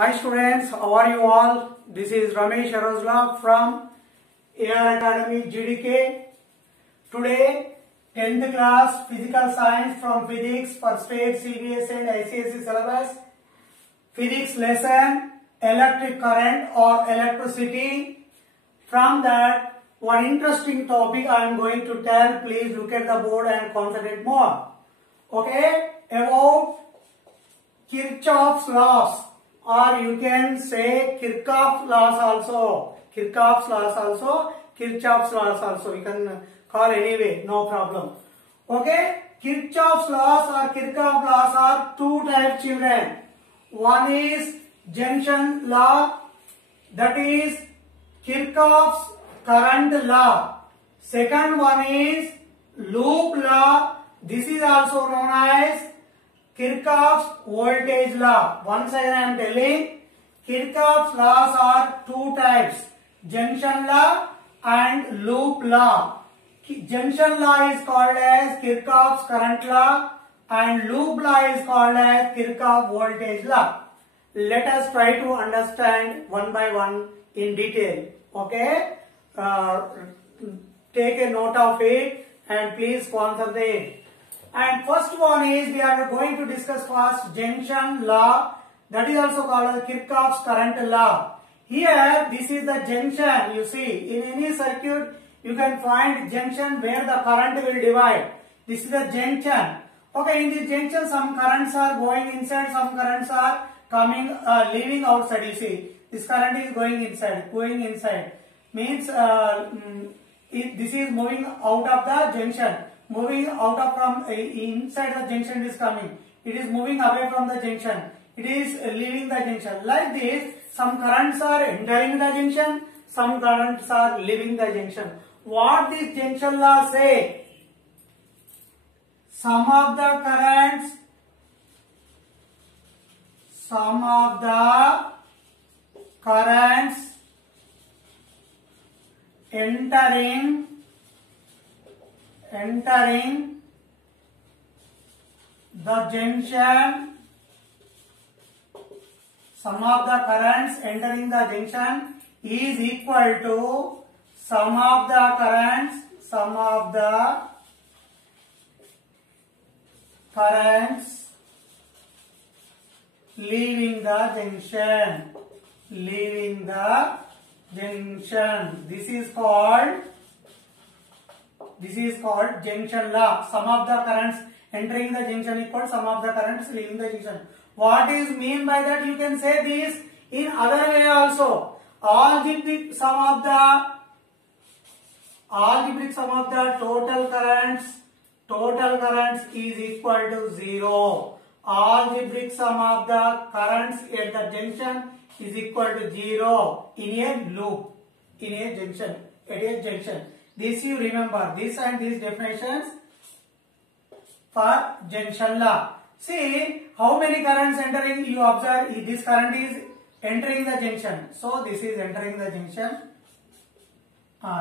Hi students, how are you all? This is Ramesh Arozla from AR Academy GDK. Today 10th class physical science from physics for state CBSE and ICSE syllabus. Physics lesson electric current or electricity. From that one interesting topic I am going to tell. Please look at the board and concentrate more. Okay, about Kirchhoff's laws, or you can say Kirchhoff's laws also. Kirchhoff's laws also, Kirchhoff's laws also. You can call anyway, no problem. Okay, Kirchhoff's laws or Kirchhoff's laws are two types, children. One is junction law, that is Kirchhoff's current law. Second one is loop law. This is also known as Kirchhoff's voltage law. Once again I am telling, Kirchhoff's laws are two types, junction law and loop law. Junction law is called as Kirchhoff's current law and loop law is called as Kirchhoff's voltage law. Let us try to understand one by one in detail. Okay, take a note of it and please concentrate. And first one is, we are going to discuss first junction law, that is also called as Kirchhoff's current law. Here this is the junction. You see, in any circuit you can find junction where the current will divide. This is the junction. Okay, in this junction some currents are going inside, some currents are coming, leaving outside. You see, this current is going inside, means this is moving out of the junction. Moving out of from inside the junction is coming. It is moving away from the junction. It is leaving the junction. Like this, some currents are entering the junction, some currents are leaving the junction. What this junction law say? Some of the currents entering the junction, sum of the currents entering the junction is equal to sum of the currents leaving the junction. This is called junction law. Sum of the currents entering the junction equal sum of the currents leaving the junction. What is mean by that? You can say this in other way also. Algebraic sum of the total currents is equal to 0. Algebraic sum of the currents at the junction is equal to 0 in a loop, in a junction, at a junction. This you remember, this and these definitions for junction law. See how many currents entering, you observe this current is entering the junction. So this is entering the junction.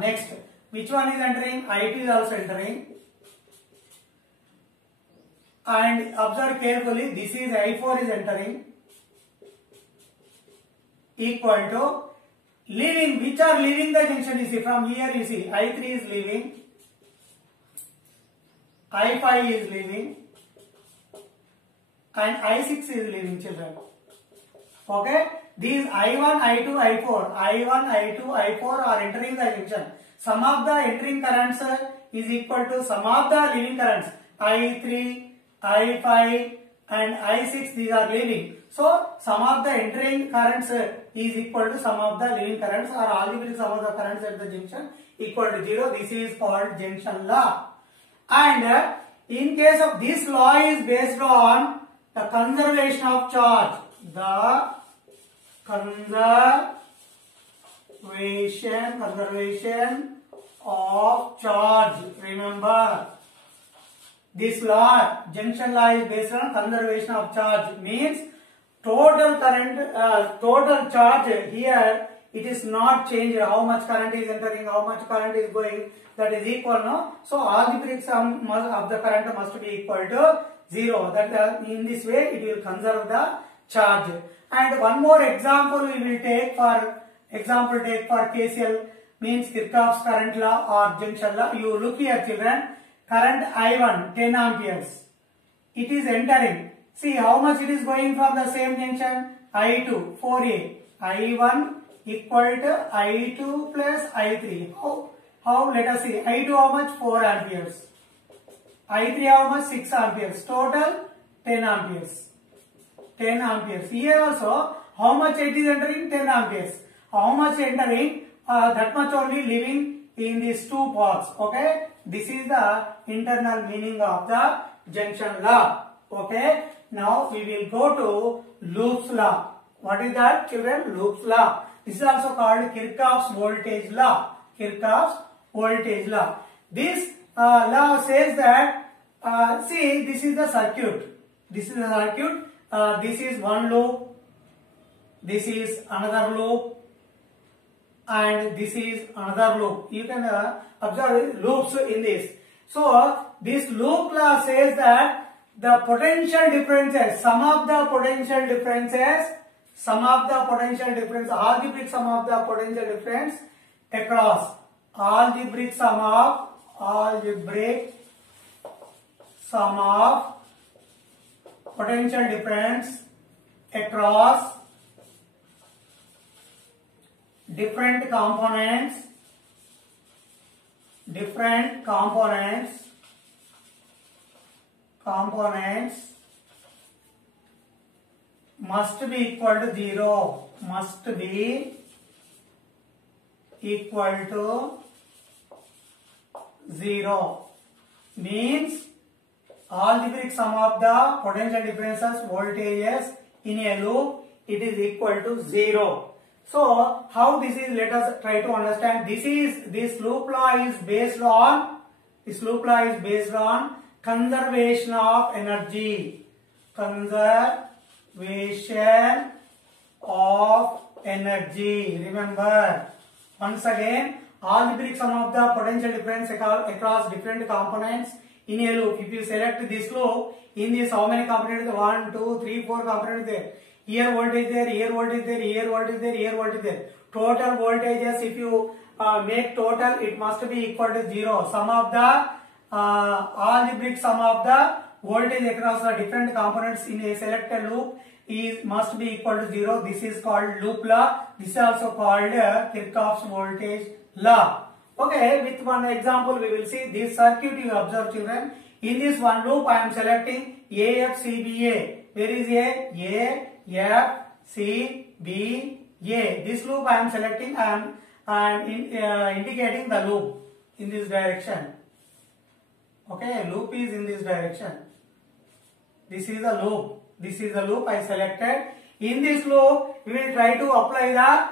Next, which one is entering? IT is also entering. And observe carefully, this is I4 is entering, equal to leaving, which are leaving the junction. You see, from here you see I3 is leaving, I5 is leaving and I6 is leaving, children. Okay, these I1, I2, I4 are entering the junction. Sum of the entering currents is equal to sum of the leaving currents. I3, I5 and I6, these are leaving. So sum of the entering currents is equal to sum of the leaving currents, or algebraic sum of the currents at the junction equal to 0. This is called junction law. And in case of this law is based on the conservation of charge. The conservation of charge. Remember, this law, junction law, is based on conservation of charge. Means total current, total charge here, it is not changed. How much current is entering, how much current is going, that is equal, no? So algebraic sum of the current must be equal to 0. That in this way it will conserve the charge. And one more example we will take for KCL, means Kirchhoff's current law or junction law. You look here children, current I1 10 amperes. It is entering. See how much it is going from the same junction. I2 4A. I1 equal to I2 plus I3. How? Let us see. I2 how much? 4 amperes. I3 how much? 6 amperes. Total 10 amperes. 10 amperes. Here also, how much it is entering? 10 amperes. How much entering? That much only leaving in these two parts. Okay. This is the internal meaning of the junction law. Okay. Now we will go to Loops law. What is that, children? Loops law. This is also called Kirchhoff's voltage law. Kirchhoff's voltage law. This law says that, see, this is the circuit. This is the circuit. This is one loop. This is another loop. And this is another loop. You can observe loops in this. So, this loop law says that the potential differences, sum of the potential differences, algebraic sum of the potential difference across, algebraic sum of potential difference across different components must be equal to 0. Must be equal to 0 means algebraic sum of the potential differences voltages in a loop, it is equal to 0. So how this is, let us try to understand. This loop law is based on conservation of energy. Remember, once again, algebraic sum of the potential difference across different components in a loop. If you select this loop, in this how many components? 1, 2, 3, 4 components there. Here voltage there, here voltage there, here voltage there, here voltage there. Total voltages, if you make total, it must be equal to 0. Sum of the algebraic sum of the voltage across the different components in a selected loop must be equal to 0. This is called loop law. This is also called Kirchhoff's voltage law. Okay, with one example we will see this circuit. You observe children. In this one loop I am selecting AFCBA. Where is A? AFCBA. This loop I am selecting. I am indicating the loop in this direction. Okay, loop is in this direction. This is the loop. This is the loop I selected. In this loop, we will try to apply the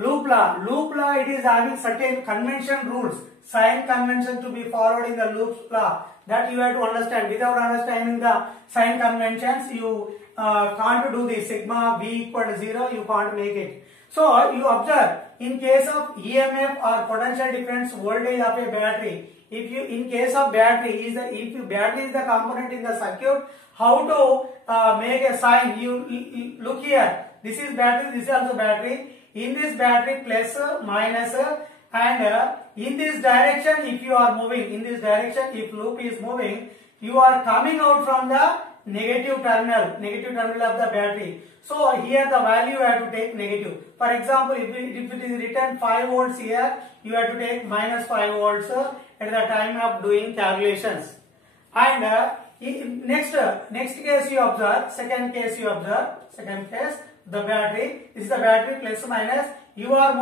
loop law. Loop law, it is having certain convention rules, sign convention to be followed in the loop law. That you have to understand. Without understanding the sign conventions, you can't do this. Sigma V equal to 0, you can't make it. So, you observe, in case of EMF or potential difference voltage of a battery, in case of battery, if battery is the component in the circuit, how to make a sign? You look here. This is battery. This is also battery. In this battery, plus, minus, and in this direction, if you are moving in this direction, if loop is moving, you are coming out from the negative terminal of the battery. So here the value you have to take negative. For example, if it is written 5 volts here, you have to take minus 5 volts at the time of doing calculations. And next case you observe, second case, the battery. This is the battery, plus minus. Your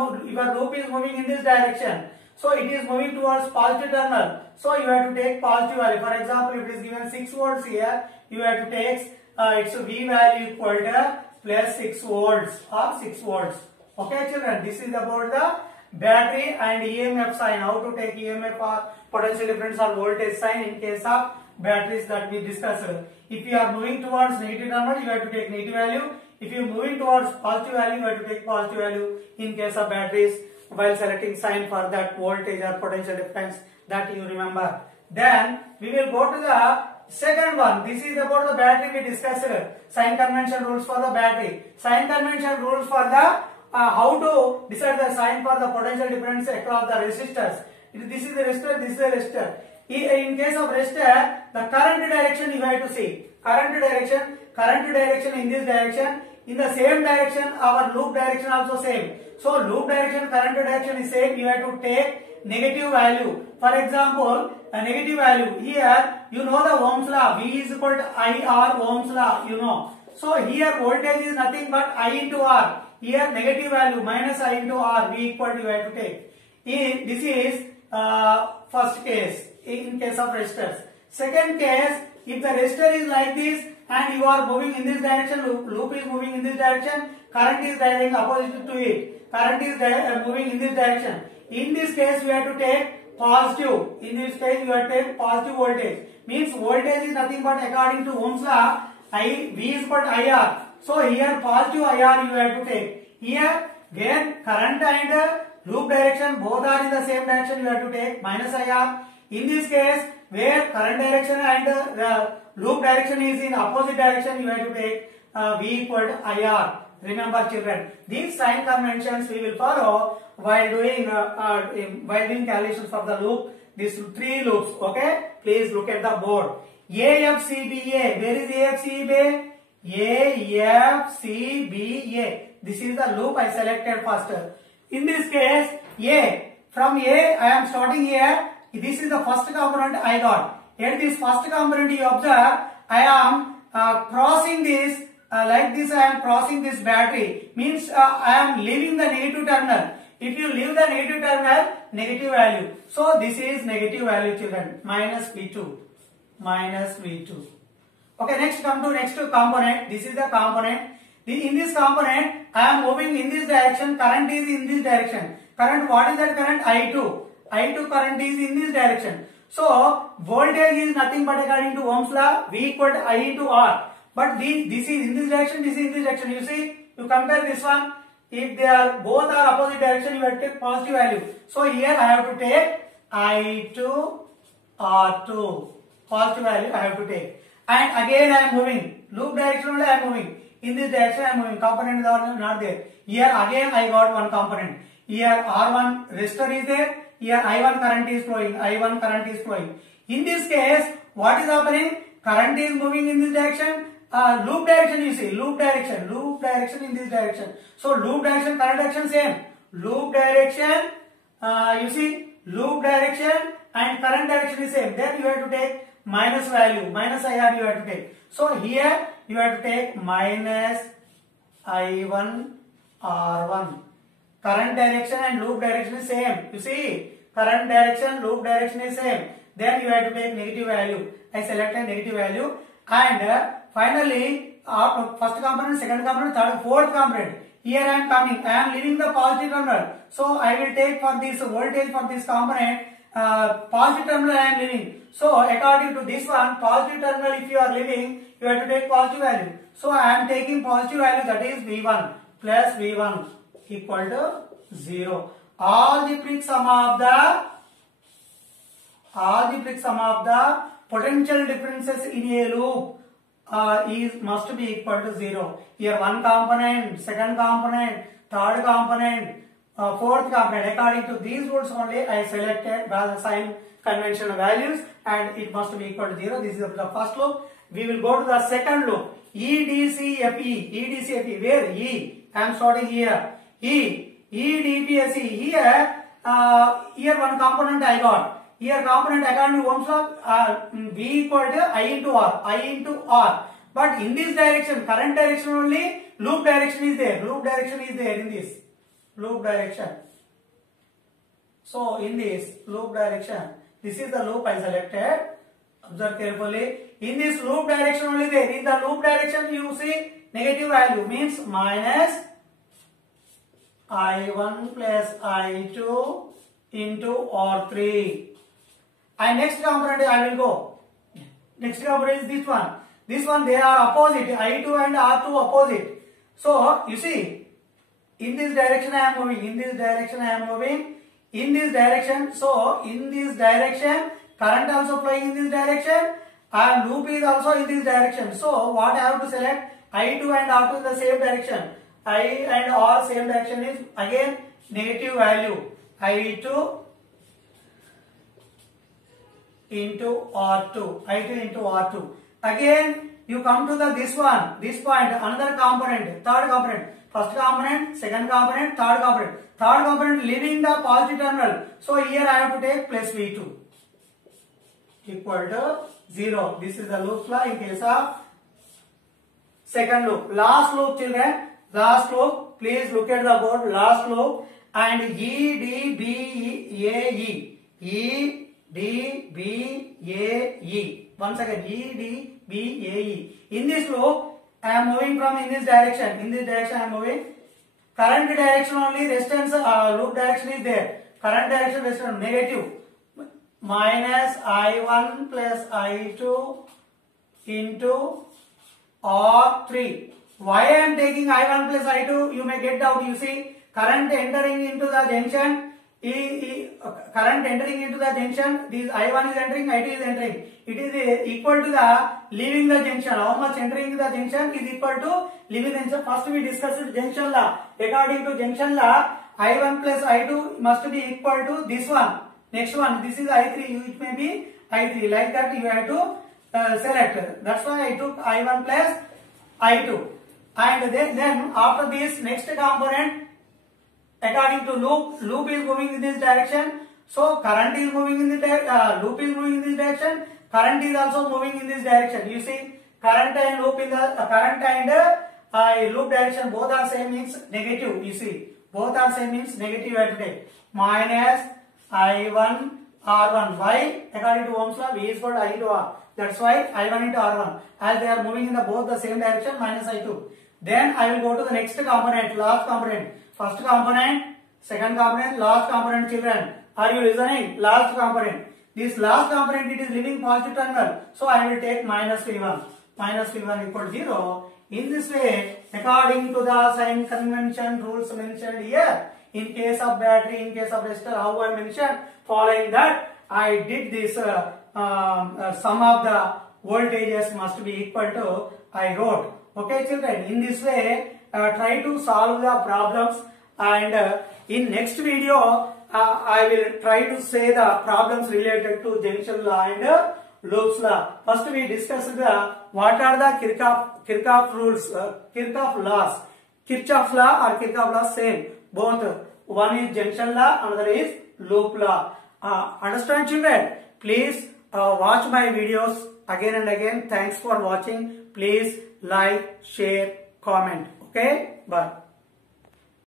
loop is moving in this direction. So it is moving towards positive terminal. So you have to take positive value. For example, if it is given 6 volts here, you have to take its V value equal to plus 6 volts or 6 volts. Okay children, this is about the battery and EMF sign. How to take EMF or potential difference or voltage sign in case of batteries that we discussed. If you are moving towards negative terminal, you have to take negative value. If you are moving towards positive value, you have to take positive value in case of batteries while selecting sign for that voltage or potential difference, that you remember. Then we will go to the Second one, this is about the battery we discussed. Sign convention rules for the battery. Sign convention rules for the how to decide the sign for the potential difference across the resistors. This is the resistor, this is the resistor. In case of resistor, the current direction you have to see. Current direction in this direction. In the same direction, our loop direction also same. So loop direction, current direction is same. You have to take negative value. For example, a negative value here, you know the Ohm's law. V is equal to IR Ohm's law. You know. So here voltage is nothing but I into R. Here negative value minus I into R. V equal to you have to take. This is first case. In case of resistors. Second case, if the resistor is like this and you are moving in this direction, loop is moving in this direction, current is directing opposite to it. Current is moving in this direction. In this case, we have to take positive. In this case, you have to take positive voltage. Means voltage is nothing but according to Ohm's law, V is equal to IR. So here positive IR you have to take. Here where current and loop direction both are in the same direction, you have to take minus IR. In this case, where current direction and loop direction is in opposite direction, you have to take V equal to IR. Remember children, these sign conventions we will follow while doing calculations for the loop. These three loops, okay? Please look at the board. AFCBA, where is AFCBA? AFCBA. This is the loop I selected first. In this case, from A I am starting here. This is the first component I got. At this first component you observe, I am crossing this, like this I am crossing this battery. Means I am leaving the negative terminal. If you leave the negative terminal, negative value. So this is negative value children, minus V2. Minus V2. Okay, next come to next component. This is the component. In this component, I am moving in this direction, current is in this direction. Current, what is that current? I2. I2 current is in this direction. So, voltage is nothing but according to Ohm's law, V equal to I into R. But this is in this direction, this is in this direction. You see, you compare this one. If they are both are opposite direction, you have to take positive value. So, here I have to take I2 R2. Positive value I have to take. And again I am moving. Loop direction only I am moving. In this direction I am moving. Component are not there. Here again I got one component. Here R1 resistor is there. Here I1 current is flowing. I1 current is flowing. In this case, what is happening? Current is moving in this direction. Loop direction you see. Loop direction in this direction. So loop direction, current direction same. Loop direction, you see, loop direction and current direction is same. Then you have to take minus value, minus IR you have to take. So here you have to take minus I1 R1. Current direction and loop direction is same. You see, current direction, loop direction is same. Then you have to take negative value. I selected negative value. And finally, first component, second component, third, fourth component. Here I am coming. I am leaving the positive terminal. So I will take for this voltage for this component, positive terminal I am leaving. So according to this one, positive terminal if you are leaving, you have to take positive value. So I am taking positive value, that is V1 plus V1 equal to 0. Algebraic sum of the potential differences in a loop must be equal to 0. Here one component, second component, third component, fourth component. According to these rules only, I selected the sign conventional values and it must be equal to 0. This is the first loop. We will go to the second loop. EDCFE, where E? I am starting here. EDPSE. Here one component I got. Here component according to Ohm's law, V equal to I into R. But in this direction, current direction only, loop direction is there. Loop direction is there in this. Loop direction. So in this loop direction, this is the loop I selected. Observe carefully. In this loop direction only there. In the loop direction you see negative value means minus I1 plus I2 into R3. And next component I will go. Next component is this one. This one they are opposite. I2 and R2 opposite. So you see, in this direction I am moving. In this direction I am moving. In this direction. So in this direction, current also flowing in this direction. and loop is also in this direction. So what I have to select? I2 and R2 in the same direction. I and R same direction is again negative value. I2 into R2. I2 into R2. Again you come to the this point, another component, third component. First component, second component, third component. Third component leaving the positive terminal. So here I have to take plus V2 equal to 0. This is the loop law in case of second loop. Last loop, children. Last loop. Please look at the board. Last loop. And E, D, B, A, E. E, D, B, A, E. Once again, E, D, B, A, E. In this loop, I am moving from in this direction. In this direction I am moving. Current direction only, resistance loop direction is there. Current direction resistance negative. Minus I1 plus I2 into R3. Why I am taking I1 plus I2? You may get doubt. You see, current entering into the junction. Current entering into the junction. This I1 is entering, I2 is entering. It is equal to the leaving the junction. How much entering the junction is equal to leaving the junction. First we discussed junction law. According to junction law, I1 plus I2 must be equal to this one. Next one, this is I3, it may be I3. Like that you have to select. That's why I took I1 plus I2. And then after this next component, according to loop is moving in this direction. So current is moving in this loop is moving in this direction. Current is also moving in this direction. You see, current and loop in the current and loop direction both are same means negative. You see, both are same means negative at today. Minus I1 R1. Why? According to Ohm's law, V is equal to I into R. That's why I1 into R1. As they are moving in both the same direction, minus I2. Then I will go to the next component, last component. First component, second component, last component, children. Are you listening? Last component. This last component, it is leaving positive terminal. So I will take minus V1. Minus V1 equal to 0. In this way, according to the sign convention rules mentioned here, in case of battery, in case of resistor, how I mentioned, following that, I did this sum of the voltages must be equal to I wrote. Okay, children, in this way, try to solve the problems, and in next video, I will try to say the problems related to junction law and Loops law. First we discussed what are the Kirchhoff rules, Kirchhoff laws. Kirchhoff law or Kirchhoff law same. Both. One is junction law, another is loop law. Understand, children? Please watch my videos again and again. Thanks for watching. Please like, share, comment. Okay? Bye.